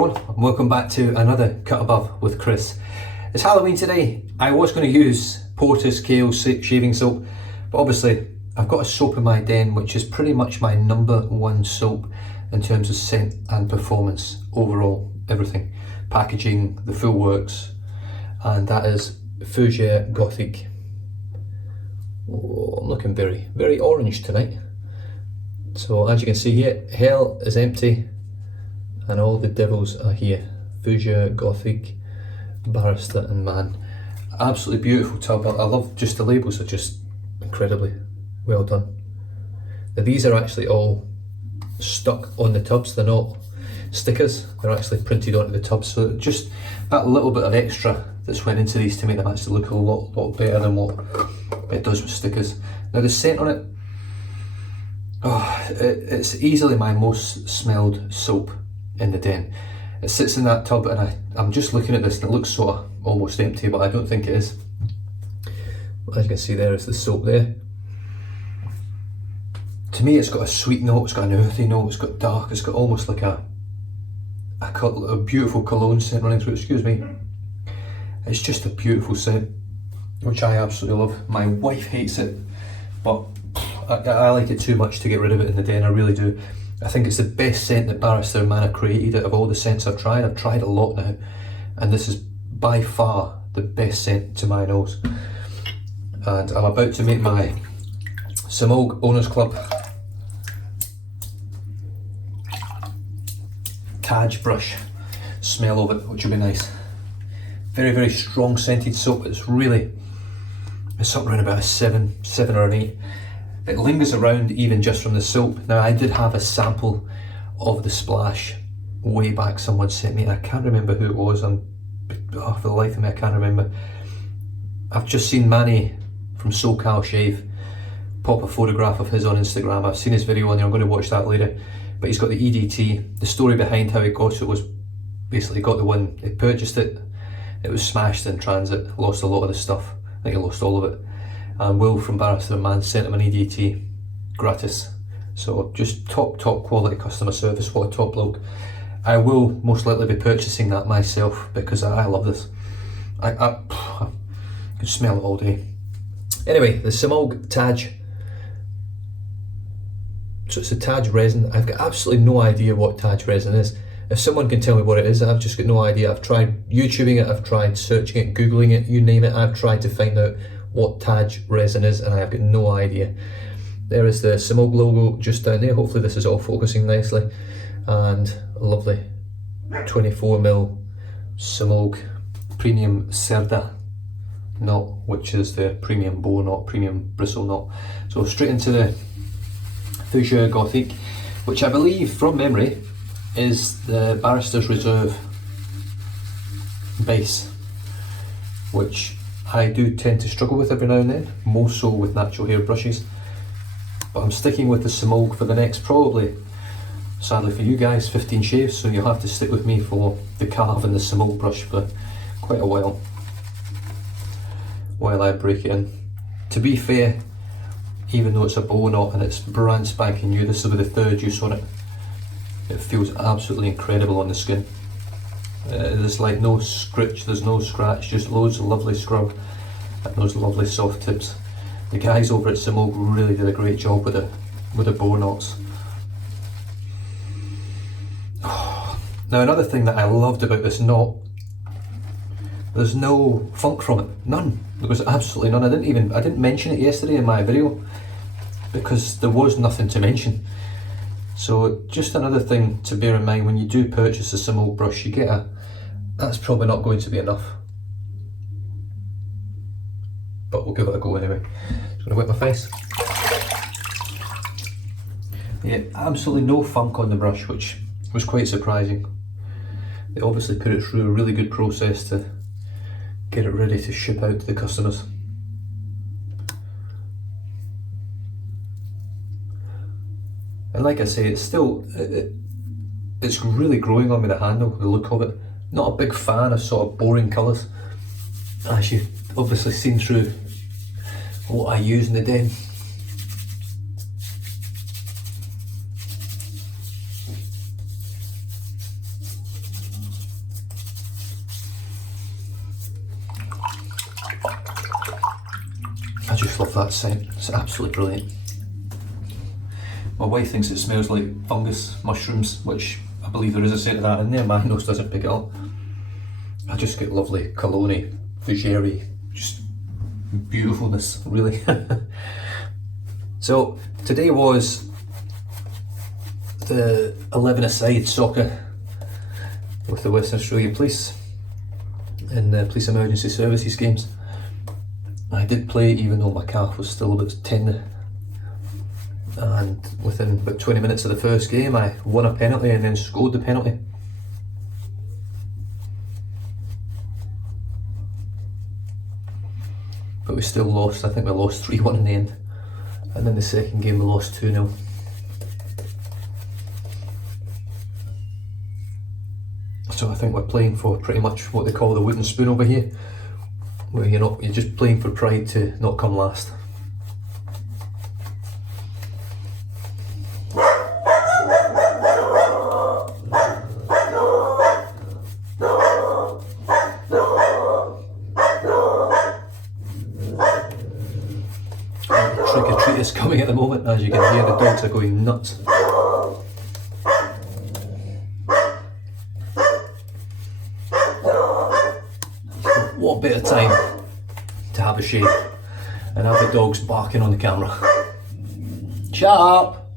everyone, and welcome back to another Cut Above with Chris. It's Halloween today. I was going to use Porter's Kale shaving soap, but obviously I've got a soap in my den which is pretty much my number one soap in terms of scent and performance, overall, everything. Packaging, the full works, and that is Fougere Gothic. Oh, I'm looking very, very orange tonight. So as you can see here, hell is empty and all the devils are here. Fougere Gothic, Barrister and Man. Absolutely beautiful tub. I love just the labels are just incredibly well done. Now these are actually all stuck on the tubs, they're not stickers, they're actually printed onto the tubs, so just that little bit of extra that's went into these to make them actually look a lot better than what it does with stickers. Now the scent on it, it's easily my most smelled soap in the den. It sits in that tub and I'm just looking at this and it looks sort of almost empty, but I don't think it is. As you can see, there is the soap there. To me it's got a sweet note, it's got an earthy note, it's got dark, it's got almost like a beautiful cologne scent running through it, excuse me. It's just a beautiful scent, which I absolutely love. My wife hates it, but I like it too much to get rid of it in the den, I really do. I think it's the best scent that Barrister and Man have created out of all the scents I've tried. I've tried a lot now, and this is by far the best scent to my nose. And I'm about to make my Samog Owners Club Taj brush smell of it, which will be nice. Very, very strong scented soap. It's something around about a 7 or an 8. It lingers around even just from the soap. Now I did have a sample of the splash way back, someone sent me, I can't remember who it was, for the life of me I can't remember. I've just seen Manny from SoCal Shave pop a photograph of his on Instagram. I've seen his video on there, I'm going to watch that later. But he's got the EDT. The story behind how he got it was basically he got the one, he purchased it, it was smashed in transit, lost a lot of the stuff, I think he lost all of it. And Will from Barrister and Man sent him an EDT gratis. So just top quality customer service, what a top bloke. I will most likely be purchasing that myself because I love this. I can smell it all day. Anyway, the Samog Taj. So it's a Taj resin. I've got absolutely no idea what Taj resin is. If someone can tell me what it is, I've just got no idea. I've tried YouTubing it, I've tried searching it, Googling it, you name it. I've tried to find out what Taj resin is and I've got no idea. There is the Samog logo just down there. Hopefully this is all focusing nicely. And a lovely 24mm Samog Premium Serda knot, which is the premium bow knot, premium bristle knot. So straight into the Fougere Gothic, which I believe from memory is the Barrister's Reserve base, which I do tend to struggle with every now and then, more so with natural hair brushes. But I'm sticking with the Samog for the next, probably, sadly for you guys, 15 shaves, so you'll have to stick with me for the Carve and the Samog brush for quite a while I break it in. To be fair, even though it's a bow knot and it's brand spanking new, this will be the third use on it. It feels absolutely incredible on the skin. There's like no scritch, there's no scratch, just loads of lovely scrub and those lovely soft tips. The guys over at Samog really did a great job with the bow knots. Now another thing that I loved about this knot, there's no funk from it, none. There was absolutely none. I didn't mention it yesterday in my video because there was nothing to mention. So just another thing to bear in mind when you do purchase a Samog brush, you get that's probably not going to be enough. But we'll give it a go anyway. Just gonna wet my face. Yeah, absolutely no funk on the brush, which was quite surprising. They obviously put it through a really good process to get it ready to ship out to the customers. And like I say, it's still, it's really growing on me, the handle, the look of it. Not a big fan of sort of boring colours, as you've obviously seen through what I use in the den. just love that scent, it's absolutely brilliant. My wife thinks it smells like fungus, mushrooms, which I believe there is a scent of that in there. My nose doesn't pick it up. I just get lovely cologne, fougere, just beautifulness, really. So today was the 11-a-side soccer with the Western Australia Police in the Police Emergency Services games. I did play even though my calf was still a bit tender, and within about 20 minutes of the first game I won a penalty and then scored the penalty. But we still lost. I think we lost 3-1 in the end, and then the second game we lost 2-0. So I think we're playing for pretty much what they call the wooden spoon over here, where you're just playing for pride to not come last. Trick-or-treaters coming at the moment, as you can hear the dogs are going nuts. What better time to have a shave and have the dogs barking on the camera. Shut up!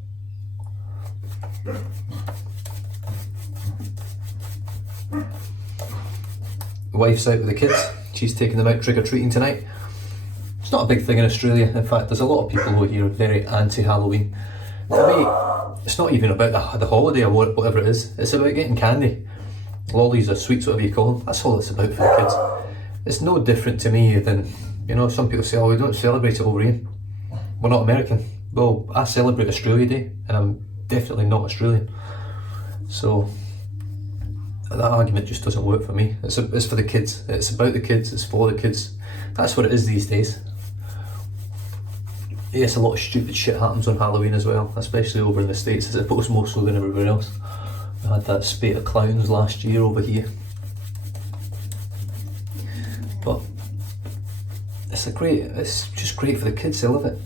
The wife's out with the kids, she's taking them out trick-or-treating tonight. It's not a big thing in Australia. In fact, there's a lot of people who here are very anti-Halloween. For me, it's not even about the holiday or whatever it is. It's about getting candy. Lollies or sweets, whatever you call them. That's all it's about for the kids. It's no different to me than, some people say, oh, we don't celebrate it over here. We're not American. Well, I celebrate Australia Day, and I'm definitely not Australian. So that argument just doesn't work for me. It's for the kids. It's about the kids. It's for the kids. That's what it is these days. Yes, a lot of stupid shit happens on Halloween as well, especially over in the States, I suppose more so than everywhere else. We had that spate of clowns last year over here. But it's just great for the kids, they love it.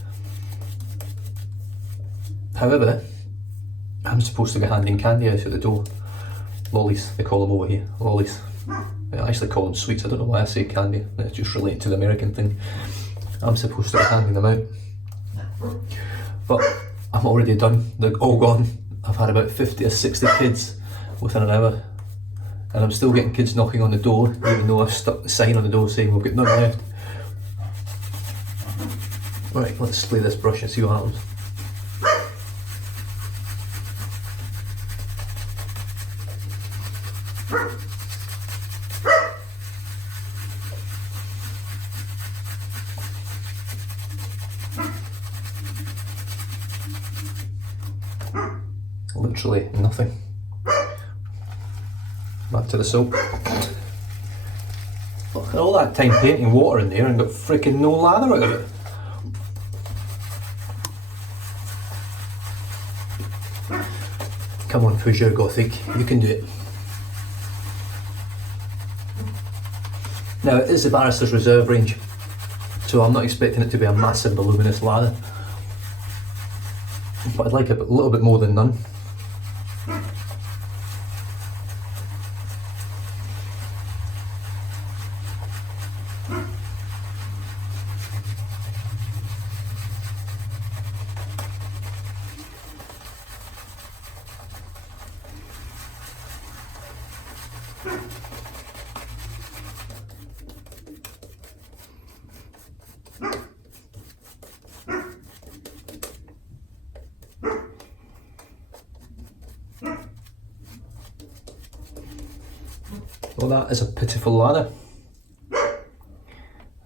However, I'm supposed to be handing candy out at the door. Lollies, they call them over here, lollies. I actually call them sweets, I don't know why I say candy, it's just related to the American thing. I'm supposed to be handing them out. But I'm already done, they're all gone. I've had about 50 or 60 kids within an hour. And I'm still getting kids knocking on the door, even though I've stuck the sign on the door saying we've got none left. Right, let's spray this brush and see what happens. Literally nothing. Back to the soap. Look at all that time painting water in there and got freaking no lather out of it. Come on, Fougere Gothic, you can do it. Now it is the Barrister's Reserve range, so I'm not expecting it to be a massive voluminous lather, but I'd like a little bit more than none. Well, that is a pitiful lather.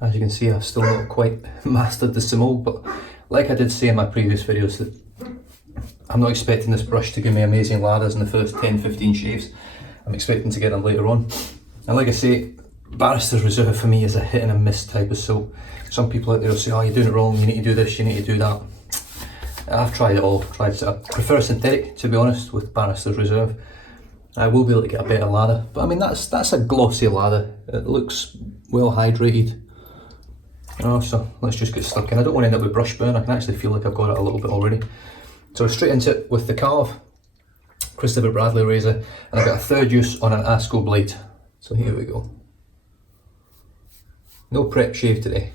As you can see, I've still not quite mastered the simul, but like I did say in my previous videos, that I'm not expecting this brush to give me amazing lathers in the first 10-15 shaves. I'm expecting to get them later on. And like I say, Barrister's Reserve for me is a hit and a miss type of soap. Some people out there will say, oh, you're doing it wrong, you need to do this, you need to do that. I've tried it all. I prefer synthetic, to be honest, with Barrister's Reserve. I will be able to get a better lather, but I mean that's a glossy lather. It looks well hydrated. Oh, so let's just get stuck in. I don't want to end up with brush burn. I can actually feel like I've got it a little bit already. So straight into it with the carve, Christopher Bradley razor, and I've got a third use on an Asco blade. So here we go. No prep shave today.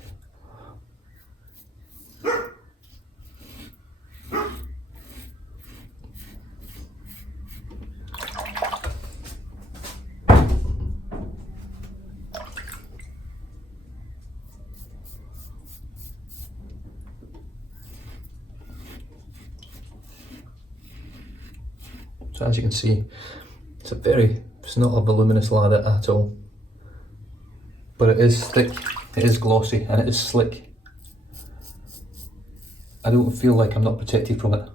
So as you can see, it's not a voluminous lather at all, but it is thick, it is glossy, and it is slick. I don't feel like I'm not protected from it.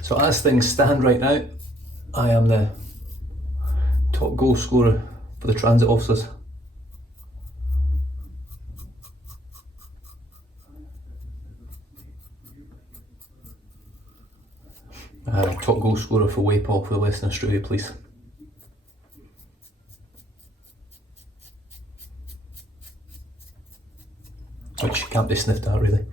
So as things stand right now, I am the top goal scorer for the transit officers. Top goal scorer for WAPOL for the Western Australia Police. Which can't be sniffed at really.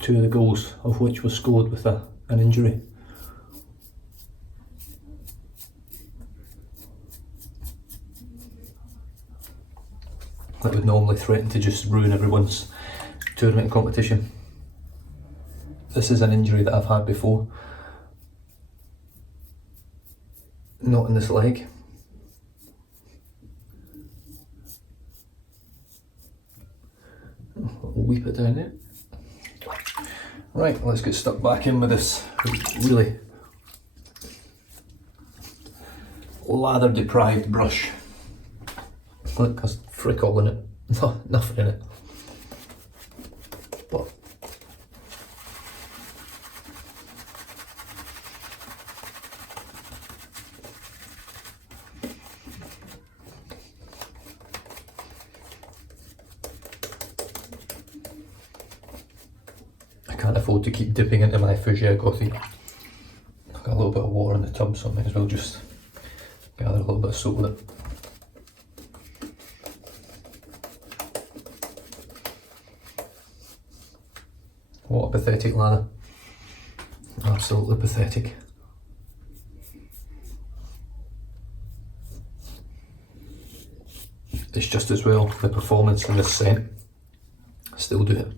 2 of the goals of which were scored with an injury. That would normally threaten to just ruin everyone's tournament competition. This is an injury that I've had before. Not in this leg. Weep it down there. Right, let's get stuck back in with this really lather deprived brush. Look, there's frick all in it. No, nothing in it. But I can't afford to keep dipping into my Fougere Gothic. I've got a little bit of water in the tub, so I might as well just gather a little bit of soap with it. What a pathetic lather. Absolutely pathetic. It's just as well the performance in this set. Still do it.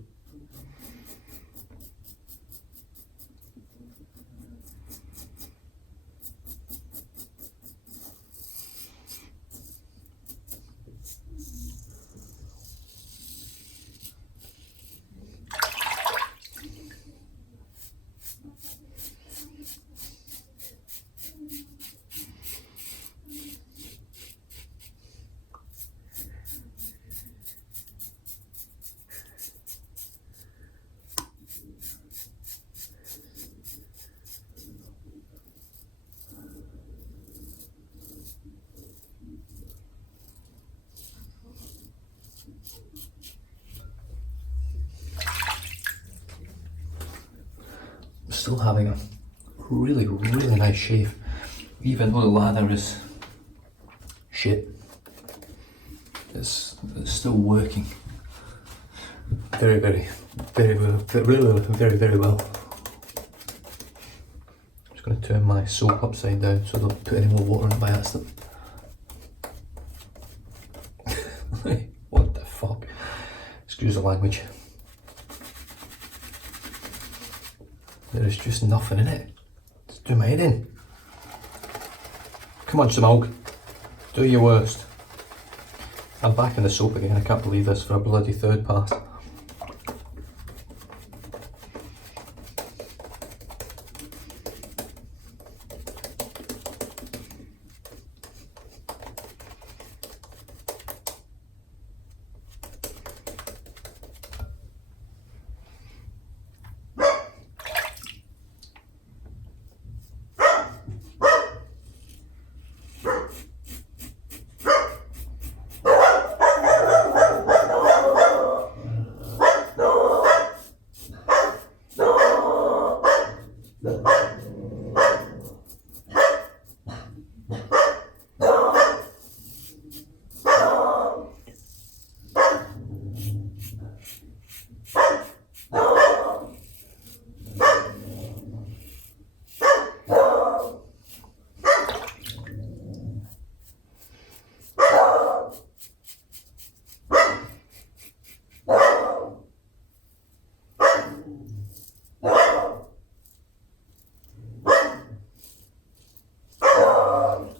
Still having a really nice shave, even though the lather is shit. It's still working very well. I'm just going to turn my soap upside down so I don't put any more water in it by accident. What the fuck? Excuse the language. There is just nothing in it. It's doing my head in. Come on, Samog. Do your worst. I'm back in the soap again. I can't believe this for a bloody third pass.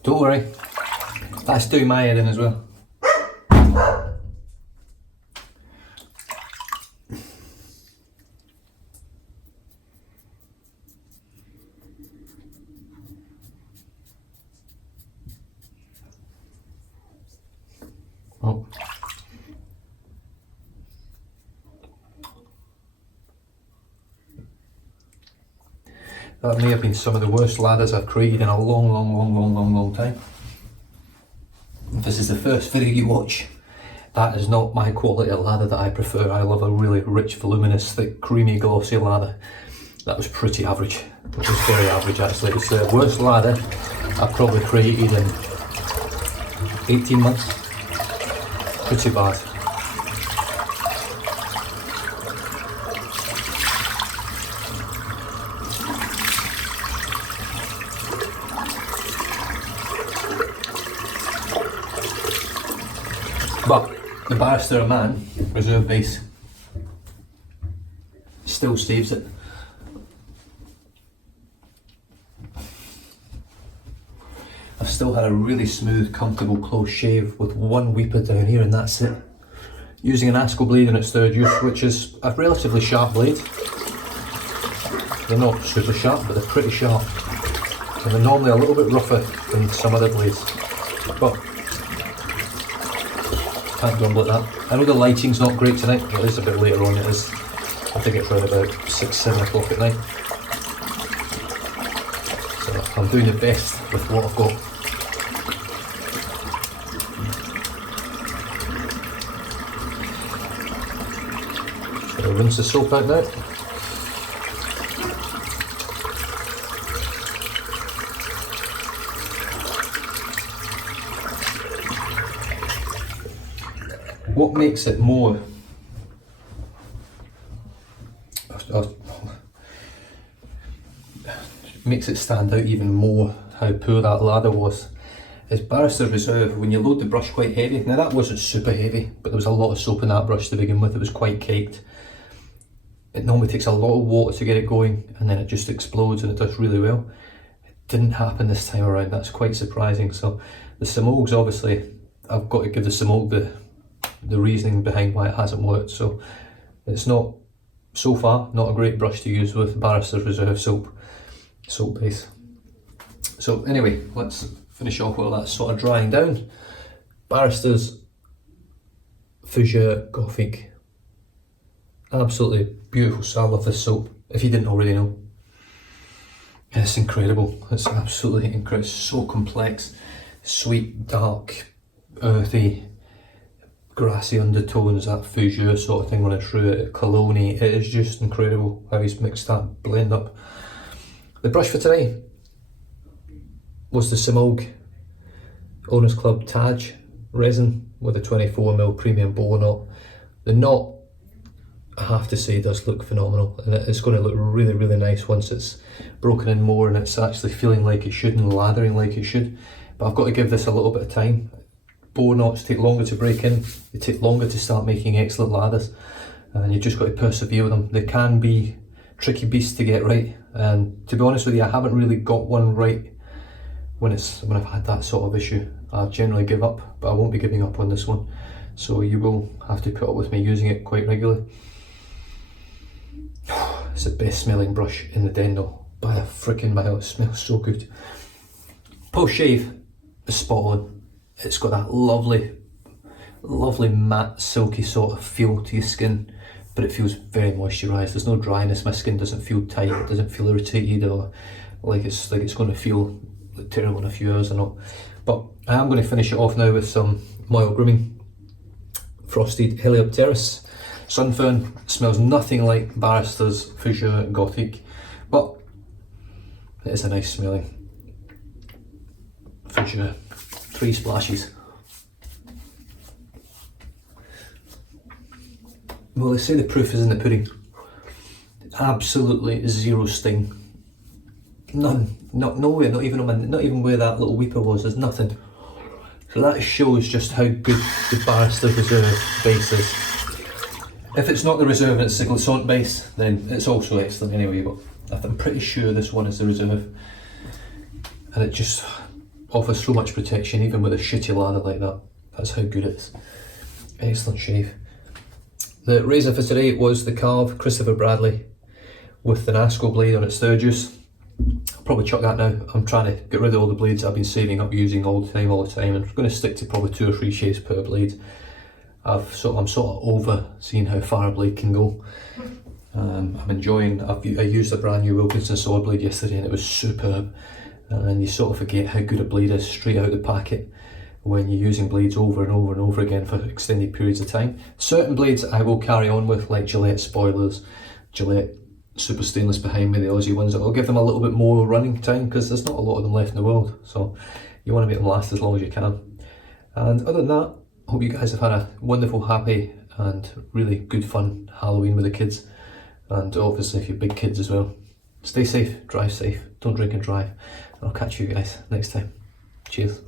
Don't worry, that's doing my head in as well. Oh. That may have been some of the worst ladders I've created in a long time. If this is the first video you watch, that is not my quality of lather that I prefer. I love a really rich, voluminous, thick, creamy, glossy lather. That was pretty average. It was very average actually. It's the worst lather I've probably created in 18 months. Pretty bad. But the Barrister Man reserve base still saves it. I've still had a really smooth, comfortable, close shave with one weeper down here and that's it. Using an Asco blade in its third use, which is a relatively sharp blade. They're not super sharp, but they're pretty sharp. And they're normally a little bit rougher than some other blades. But can't grumble at that. I know the lighting's not great tonight, but it is a bit later on. It is, I think it's around about 6-7 o'clock at night. So I'm doing the best with what I've got. So I'll rinse the soap out now. What makes it more makes it stand out even more how poor that lather was is Barrister Reserve. When you load the brush quite heavy, now that wasn't super heavy, but there was a lot of soap in that brush to begin with. It was quite caked. It normally takes a lot of water to get it going and then it just explodes and it does really well. It didn't happen this time around. That's quite surprising. So the Simogues, obviously I've got to give the Simogue the reasoning behind why it hasn't worked. So it's not, so far, not a great brush to use with Barrister's Reserve soap base. So anyway, let's finish off while that's sort of drying down. Barrister's Fougere Gothic. Absolutely beautiful. So I love this soap, if you didn't already know. It's incredible. It's absolutely incredible. It's so complex. Sweet, dark, earthy, grassy undertones, that Fougere sort of thing running through it, cologne. It is just incredible how he's mixed that blend up. The brush for today was the Simogue Owners Club Taj resin with a 24mm premium bow knot. The knot, I have to say, does look phenomenal, and it's going to look really, really nice once it's broken in more and it's actually feeling like it should and lathering like it should. But I've got to give this a little bit of time. Bow knots take longer to break in, they take longer to start making excellent lathers, and you just got to persevere with them. They can be tricky beasts to get right, and to be honest with you, I haven't really got one right when I've had that sort of issue. I generally give up, but I won't be giving up on this one, so you will have to put up with me using it quite regularly. It's the best smelling brush in the den though, by a freaking mile. It smells so good. Post shave is spot on. It's got that lovely matte silky sort of feel to your skin, but it feels very moisturised. There's no dryness. My skin doesn't feel tight, it doesn't feel irritated or like it's going to feel terrible in a few hours or not. But I am going to finish it off now with some Moyle Grooming Frosted Heliopteris Sunfern. It smells nothing like Barrister's Fougere Gothique, but it is a nice smelling Fougere. 3 splashes. Well, they say the proof is in the pudding. Absolutely zero sting. None. Nowhere. Not even where that little weeper was. There's nothing. So that shows just how good the Barrister Reserve base is. If it's not the Reserve and it's the Glissant base, then it's also excellent anyway. But I'm pretty sure this one is the Reserve, and it just offers so much protection, even with a shitty lather like that. That's how good it is. Excellent shave. The razor for today was the Carve Christopher Bradley with the Nasco blade on its Sturgis. I'll probably chuck that now. I'm trying to get rid of all the blades I've been saving up using all the time, and I'm going to stick to probably 2 or 3 shaves per blade. I'm sort of over seeing how far a blade can go. I'm enjoying. I used a brand new Wilkinson sword blade yesterday, and it was superb. And you sort of forget how good a blade is straight out of the packet when you're using blades over and over and over again for extended periods of time. Certain blades I will carry on with, like Gillette spoilers, Gillette super stainless behind me, the Aussie ones. I'll give them a little bit more running time because there's not a lot of them left in the world, so you want to make them last as long as you can. And other than that, I hope you guys have had a wonderful, happy and really good fun Halloween with the kids, and obviously if you're big kids as well. Stay safe, drive safe, don't drink and drive, and I'll catch you guys next time. Cheers.